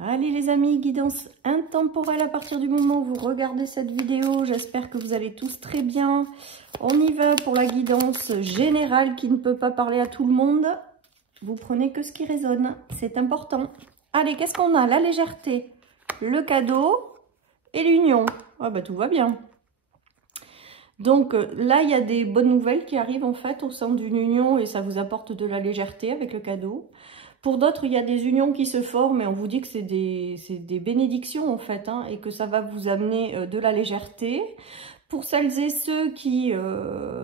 Allez les amis, guidance intemporelle à partir du moment où vous regardez cette vidéo. J'espère que vous allez tous très bien. On y va pour la guidance générale qui ne peut pas parler à tout le monde. Vous prenez que ce qui résonne, c'est important. Allez, qu'est-ce qu'on a? La légèreté, le cadeau et l'union. Ah bah tout va bien. Donc là, il y a des bonnes nouvelles qui arrivent en fait au sein d'une union et ça vous apporte de la légèreté avec le cadeau. Pour d'autres, il y a des unions qui se forment et on vous dit que c'est des bénédictions en fait, hein, et que ça va vous amener de la légèreté. Pour celles et ceux qui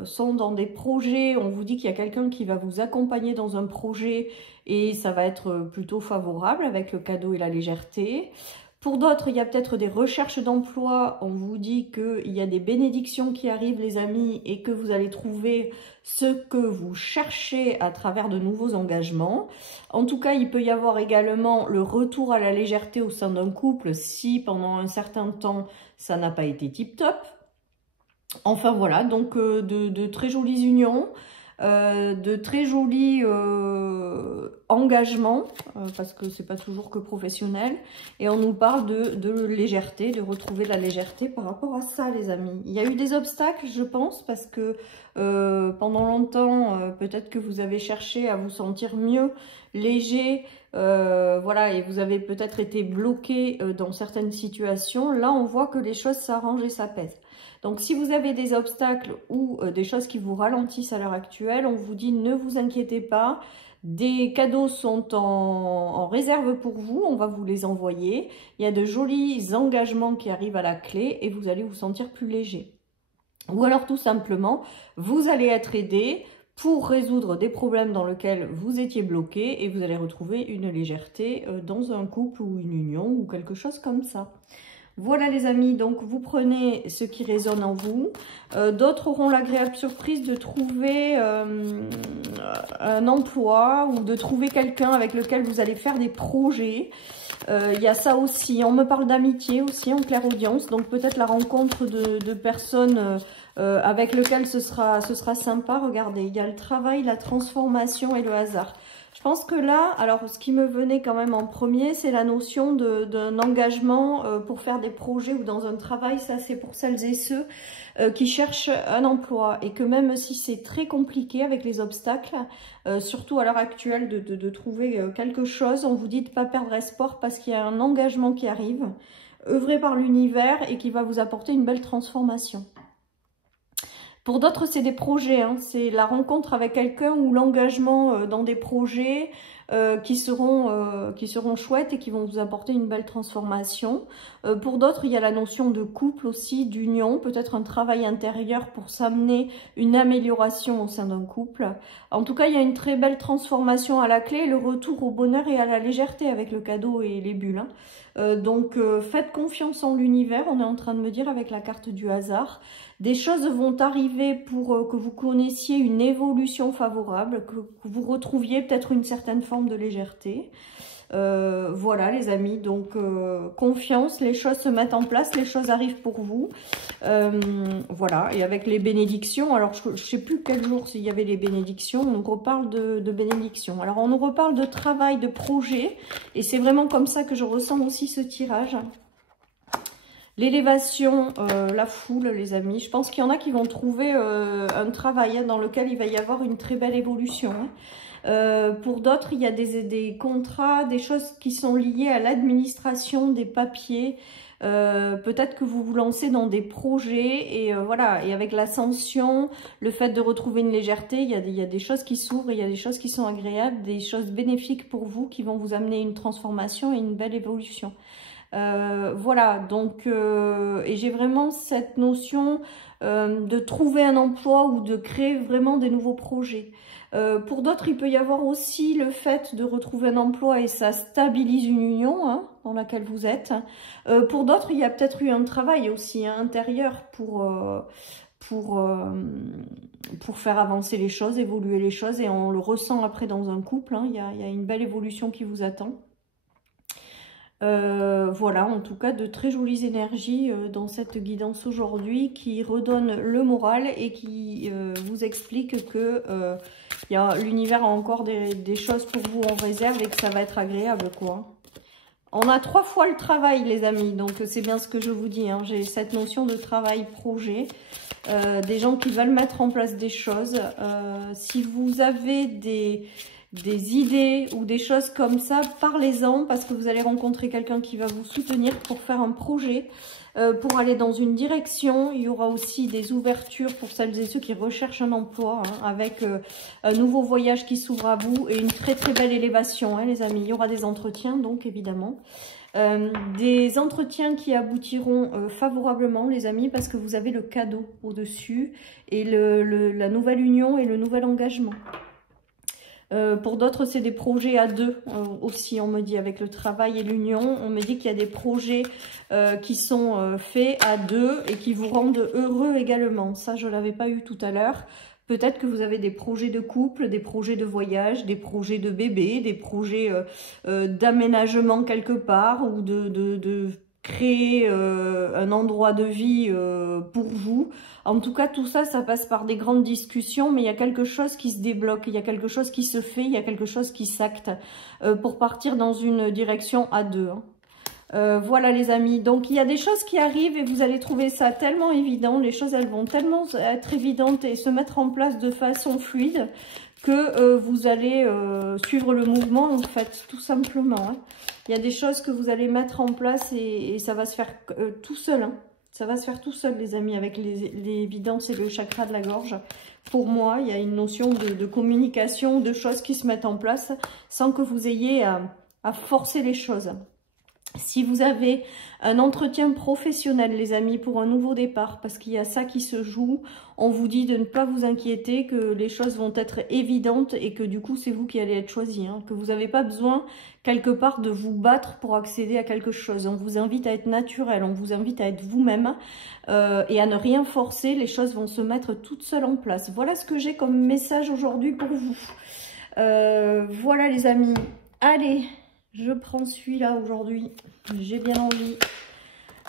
sont dans des projets, on vous dit qu'il y a quelqu'un qui va vous accompagner dans un projet et ça va être plutôt favorable avec le cadeau et la légèreté. Pour d'autres, il y a peut-être des recherches d'emploi. On vous dit qu'il y a des bénédictions qui arrivent, les amis, et que vous allez trouver ce que vous cherchez à travers de nouveaux engagements. En tout cas, il peut y avoir également le retour à la légèreté au sein d'un couple si pendant un certain temps, ça n'a pas été tip-top. Enfin voilà, donc de très jolies unions. De très jolis engagements, parce que c'est pas toujours que professionnel, et on nous parle de légèreté, de retrouver de la légèreté par rapport à ça les amis. Il y a eu des obstacles je pense, parce que pendant longtemps, peut-être que vous avez cherché à vous sentir mieux, léger, voilà, et vous avez peut-être été bloqué dans certaines situations. Là on voit que les choses s'arrangent et s'apaisent. Donc, si vous avez des obstacles ou des choses qui vous ralentissent à l'heure actuelle, on vous dit ne vous inquiétez pas. Des cadeaux sont en réserve pour vous, on va vous les envoyer. Il y a de jolis engagements qui arrivent à la clé et vous allez vous sentir plus léger. Ou alors tout simplement, vous allez être aidé pour résoudre des problèmes dans lesquels vous étiez bloqué et vous allez retrouver une légèreté dans un couple ou une union ou quelque chose comme ça. Voilà les amis, donc vous prenez ce qui résonne en vous. D'autres auront l'agréable surprise de trouver un emploi ou de trouver quelqu'un avec lequel vous allez faire des projets. Il y a ça aussi, on me parle d'amitié aussi en clairaudience, donc peut-être la rencontre de personnes avec lesquelles ce sera sympa. Regardez, il y a le travail, la transformation et le hasard. Je pense que là, alors ce qui me venait quand même en premier, c'est la notion d'un engagement pour faire des projets ou dans un travail. Ça, c'est pour celles et ceux qui cherchent un emploi. Et que même si c'est très compliqué avec les obstacles, surtout à l'heure actuelle de trouver quelque chose, on vous dit de ne pas perdre espoir parce qu'il y a un engagement qui arrive, œuvré par l'univers et qui va vous apporter une belle transformation. Pour d'autres, c'est des projets, hein. C'est la rencontre avec quelqu'un ou l'engagement dans des projets qui seront chouettes et qui vont vous apporter une belle transformation. Pour d'autres, il y a la notion de couple aussi, d'union, peut-être un travail intérieur pour s'amener une amélioration au sein d'un couple. En tout cas, il y a une très belle transformation à la clé, le retour au bonheur et à la légèreté avec le cadeau et les bulles, hein. Donc, faites confiance en l'univers, on est en train de me dire avec la carte du hasard. Des choses vont arriver pour que vous connaissiez une évolution favorable, que vous retrouviez peut-être une certaine forme de légèreté. Voilà les amis, donc confiance, les choses se mettent en place, les choses arrivent pour vous. Voilà, et avec les bénédictions, alors je ne sais plus quel jour s'il y avait les bénédictions, on nous reparle de bénédictions. Alors on nous reparle de travail, de projet, et c'est vraiment comme ça que je ressens aussi ce tirage. L'élévation, la foule, les amis. Je pense qu'il y en a qui vont trouver un travail hein, dans lequel il va y avoir une très belle évolution. Hein. Pour d'autres, il y a des contrats, des choses qui sont liées à l'administration, des papiers. Peut-être que vous vous lancez dans des projets et voilà. Et avec l'ascension, le fait de retrouver une légèreté, il y a des choses qui s'ouvrent, il y a des choses qui sont agréables, des choses bénéfiques pour vous qui vont vous amener une transformation et une belle évolution. Voilà, donc et j'ai vraiment cette notion de trouver un emploi ou de créer vraiment des nouveaux projets. Pour d'autres, il peut y avoir aussi le fait de retrouver un emploi et ça stabilise une union hein, dans laquelle vous êtes. Pour d'autres, il y a peut-être eu un travail aussi hein, intérieur pour faire avancer les choses, évoluer les choses et on le ressent après dans un couple. Hein, il y a une belle évolution qui vous attend. Voilà, en tout cas, de très jolies énergies dans cette guidance aujourd'hui qui redonne le moral et qui vous explique que l'univers a encore des choses pour vous en réserve et que ça va être agréable, quoi. On a 3 fois le travail, les amis, donc c'est bien ce que je vous dis, hein. J'ai cette notion de travail-projet, des gens qui veulent mettre en place des choses. Si vous avez des idées ou des choses comme ça, parlez-en, parce que vous allez rencontrer quelqu'un qui va vous soutenir pour faire un projet, pour aller dans une direction. Il y aura aussi des ouvertures pour celles et ceux qui recherchent un emploi, hein, avec un nouveau voyage qui s'ouvre à vous et une très très belle élévation, hein, les amis. Il y aura des entretiens, donc évidemment. Des entretiens qui aboutiront favorablement, les amis, parce que vous avez le cadeau au-dessus et la nouvelle union et le nouvel engagement. Pour d'autres, c'est des projets à deux aussi, on me dit, avec le travail et l'union. On me dit qu'il y a des projets qui sont faits à deux et qui vous rendent heureux également. Ça, je ne l'avais pas eu tout à l'heure. Peut-être que vous avez des projets de couple, des projets de voyage, des projets de bébé, des projets d'aménagement quelque part ou de créer un endroit de vie pour vous. En tout cas, tout ça, ça passe par des grandes discussions, mais il y a quelque chose qui se débloque, il y a quelque chose qui se fait, il y a quelque chose qui s'acte pour partir dans une direction à deux, hein. Voilà les amis, donc il y a des choses qui arrivent et vous allez trouver ça tellement évident, les choses elles vont tellement être évidentes et se mettre en place de façon fluide que vous allez suivre le mouvement en fait, tout simplement, hein. Il y a des choses que vous allez mettre en place et ça va se faire tout seul, hein. Ça va se faire tout seul les amis, avec l'évidence et le chakra de la gorge. Pour moi, il y a une notion de communication, de choses qui se mettent en place sans que vous ayez à forcer les choses. Si vous avez un entretien professionnel, les amis, pour un nouveau départ, parce qu'il y a ça qui se joue, on vous dit de ne pas vous inquiéter, que les choses vont être évidentes et que du coup, c'est vous qui allez être choisi, hein, que vous n'avez pas besoin, quelque part, de vous battre pour accéder à quelque chose. On vous invite à être naturel, on vous invite à être vous-même et à ne rien forcer. Les choses vont se mettre toutes seules en place. Voilà ce que j'ai comme message aujourd'hui pour vous. Voilà les amis. Allez, je prends celui-là aujourd'hui, j'ai bien envie.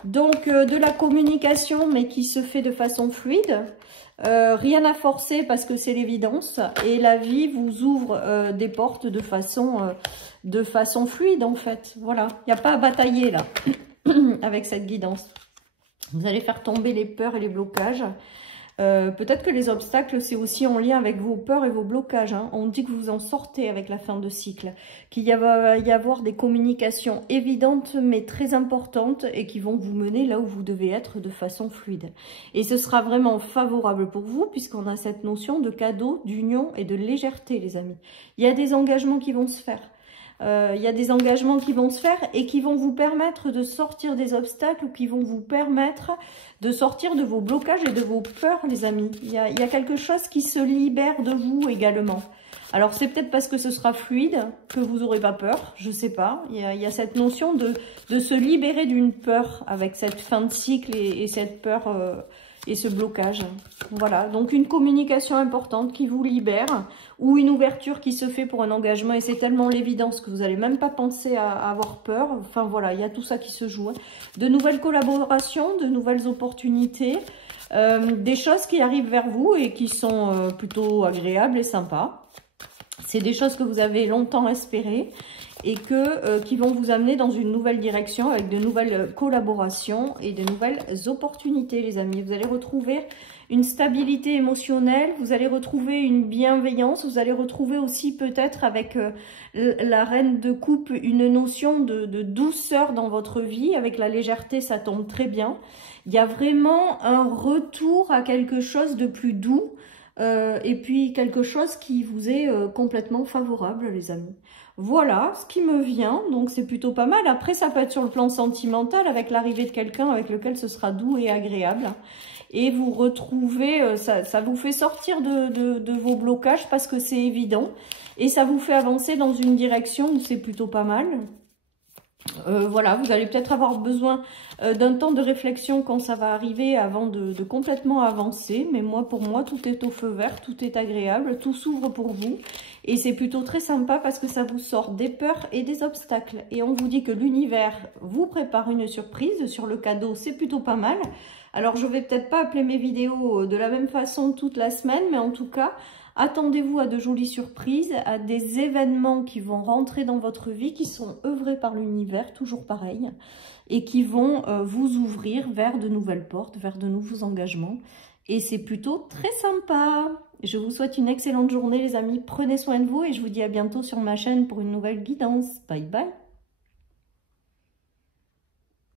Donc, de la communication, mais qui se fait de façon fluide. Rien à forcer parce que c'est l'évidence. Et la vie vous ouvre des portes de façon fluide, en fait. Voilà, il n'y a pas à batailler, là, avec cette guidance. Vous allez faire tomber les peurs et les blocages. Peut-être que les obstacles, c'est aussi en lien avec vos peurs et vos blocages, hein. On dit que vous en sortez avec la fin de cycle, qu'il va y avoir des communications évidentes mais très importantes et qui vont vous mener là où vous devez être de façon fluide. Et ce sera vraiment favorable pour vous puisqu'on a cette notion de cadeau, d'union et de légèreté, les amis. Il y a des engagements qui vont se faire. Il y a des engagements qui vont se faire et qui vont vous permettre de sortir des obstacles ou qui vont vous permettre de sortir de vos blocages et de vos peurs, les amis. Il y a quelque chose qui se libère de vous également. Alors, c'est peut-être parce que ce sera fluide que vous n'aurez pas peur, je sais pas. Il y a cette notion de se libérer d'une peur avec cette fin de cycle et cette peur et ce blocage. Voilà, donc une communication importante qui vous libère ou une ouverture qui se fait pour un engagement et c'est tellement l'évidence que vous n'allez même pas penser à avoir peur. Enfin voilà, il y a tout ça qui se joue. De nouvelles collaborations, de nouvelles opportunités, des choses qui arrivent vers vous et qui sont plutôt agréables et sympas. C'est des choses que vous avez longtemps espérées et qui vont vous amener dans une nouvelle direction avec de nouvelles collaborations et de nouvelles opportunités, les amis. Vous allez retrouver une stabilité émotionnelle, vous allez retrouver une bienveillance, vous allez retrouver aussi peut-être avec la reine de coupe une notion de douceur dans votre vie. Avec la légèreté, ça tombe très bien. Il y a vraiment un retour à quelque chose de plus doux. Et puis quelque chose qui vous est complètement favorable, les amis. Voilà ce qui me vient, donc c'est plutôt pas mal. Après, ça peut être sur le plan sentimental avec l'arrivée de quelqu'un avec lequel ce sera doux et agréable. Et vous retrouvez, ça vous fait sortir de vos blocages parce que c'est évident. Et ça vous fait avancer dans une direction où c'est plutôt pas mal. Voilà, vous allez peut-être avoir besoin d'un temps de réflexion quand ça va arriver avant de complètement avancer. Mais pour moi, tout est au feu vert, tout est agréable, tout s'ouvre pour vous. Et c'est plutôt très sympa parce que ça vous sort des peurs et des obstacles. Et on vous dit que l'univers vous prépare une surprise sur le cadeau, c'est plutôt pas mal. Alors, je vais peut-être pas appeler mes vidéos de la même façon toute la semaine, mais en tout cas, Attendez-vous à de jolies surprises, à des événements qui vont rentrer dans votre vie, qui sont œuvrés par l'univers, toujours pareil, et qui vont vous ouvrir vers de nouvelles portes, vers de nouveaux engagements. Et c'est plutôt très sympa. Je vous souhaite une excellente journée les amis, prenez soin de vous et je vous dis à bientôt sur ma chaîne pour une nouvelle guidance. Bye bye.